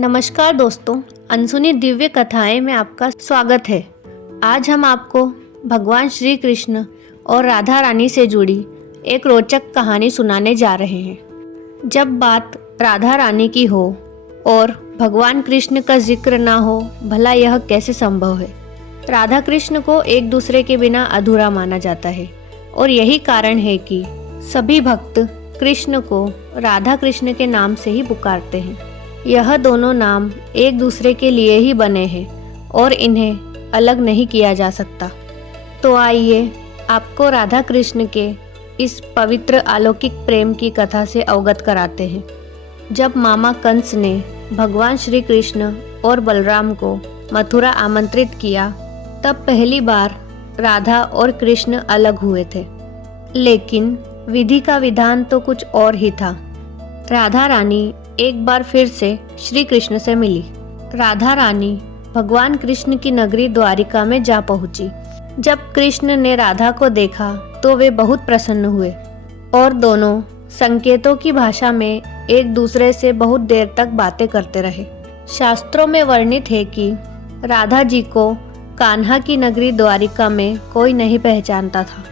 नमस्कार दोस्तों, अनसुनी दिव्य कथाएं में आपका स्वागत है। आज हम आपको भगवान श्री कृष्ण और राधा रानी से जुड़ी एक रोचक कहानी सुनाने जा रहे हैं। जब बात राधा रानी की हो और भगवान कृष्ण का जिक्र ना हो, भला यह कैसे संभव है। राधा कृष्ण को एक दूसरे के बिना अधूरा माना जाता है और यही कारण है कि सभी भक्त कृष्ण को राधा कृष्ण के नाम से ही पुकारते हैं। यह दोनों नाम एक दूसरे के लिए ही बने हैं और इन्हें अलग नहीं किया जा सकता। तो आइए आपको राधा कृष्ण के इस पवित्र अलौकिक प्रेम की कथा से अवगत कराते हैं। जब मामा कंस ने भगवान श्री कृष्ण और बलराम को मथुरा आमंत्रित किया, तब पहली बार राधा और कृष्ण अलग हुए थे। लेकिन विधि का विधान तो कुछ और ही था। राधा रानी एक बार फिर से श्री कृष्ण से मिली। राधा रानी भगवान कृष्ण की नगरी द्वारिका में जा पहुंची। जब कृष्ण ने राधा को देखा तो वे बहुत प्रसन्न हुए और दोनों संकेतों की भाषा में एक दूसरे से बहुत देर तक बातें करते रहे। शास्त्रों में वर्णित है कि राधा जी को कान्हा की नगरी द्वारिका में कोई नहीं पहचानता था।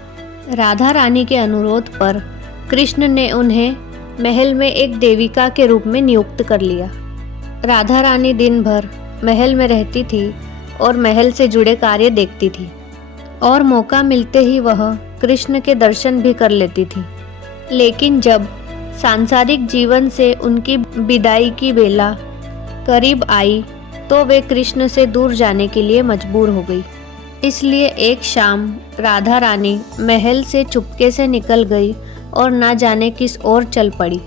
राधा रानी के अनुरोध पर कृष्ण ने उन्हें महल में एक देविका के रूप में नियुक्त कर लिया। राधा रानी दिन भर महल में रहती थी और महल से जुड़े कार्य देखती थी और मौका मिलते ही वह कृष्ण के दर्शन भी कर लेती थी। लेकिन जब सांसारिक जीवन से उनकी विदाई की बेला करीब आई तो वे कृष्ण से दूर जाने के लिए मजबूर हो गई। इसलिए एक शाम राधा रानी महल से चुपके से निकल गई और ना जाने किस ओर चल पड़ी।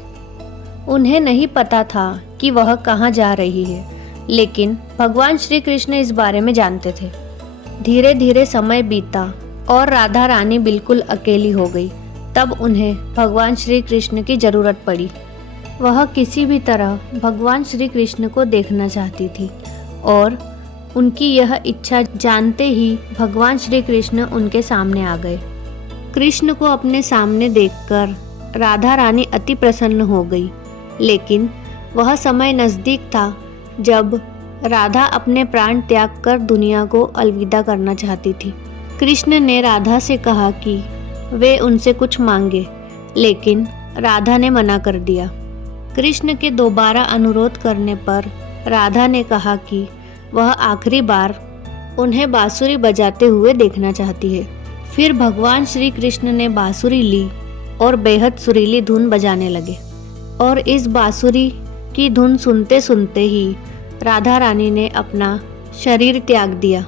उन्हें नहीं पता था कि वह कहाँ जा रही है, लेकिन भगवान श्री कृष्ण इस बारे में जानते थे। धीरे धीरे समय बीता और राधा रानी बिल्कुल अकेली हो गई। तब उन्हें भगवान श्री कृष्ण की जरूरत पड़ी। वह किसी भी तरह भगवान श्री कृष्ण को देखना चाहती थी और उनकी यह इच्छा जानते ही भगवान श्री कृष्ण उनके सामने आ गए। कृष्ण को अपने सामने देखकर राधा रानी अति प्रसन्न हो गई। लेकिन वह समय नज़दीक था जब राधा अपने प्राण त्याग कर दुनिया को अलविदा करना चाहती थी। कृष्ण ने राधा से कहा कि वे उनसे कुछ मांगे, लेकिन राधा ने मना कर दिया। कृष्ण के दोबारा अनुरोध करने पर राधा ने कहा कि वह आखिरी बार उन्हें बांसुरी बजाते हुए देखना चाहती है। फिर भगवान श्री कृष्ण ने बांसुरी ली और बेहद सुरीली धुन बजाने लगे और इस बांसुरी की धुन सुनते सुनते ही राधा रानी ने अपना शरीर त्याग दिया।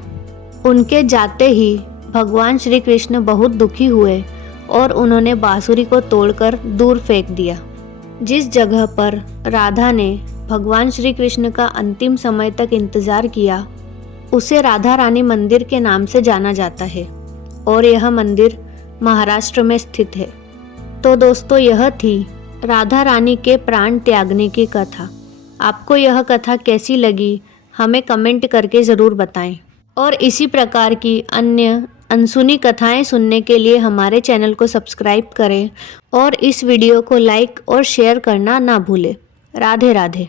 उनके जाते ही भगवान श्री कृष्ण बहुत दुखी हुए और उन्होंने बांसुरी को तोड़कर दूर फेंक दिया। जिस जगह पर राधा ने भगवान श्री कृष्ण का अंतिम समय तक इंतजार किया, उसे राधा रानी मंदिर के नाम से जाना जाता है और यह मंदिर महाराष्ट्र में स्थित है। तो दोस्तों, यह थी राधा रानी के प्राण त्यागने की कथा। आपको यह कथा कैसी लगी हमें कमेंट करके ज़रूर बताएं और इसी प्रकार की अन्य अनसुनी कथाएं सुनने के लिए हमारे चैनल को सब्सक्राइब करें और इस वीडियो को लाइक और शेयर करना ना भूलें। राधे राधे।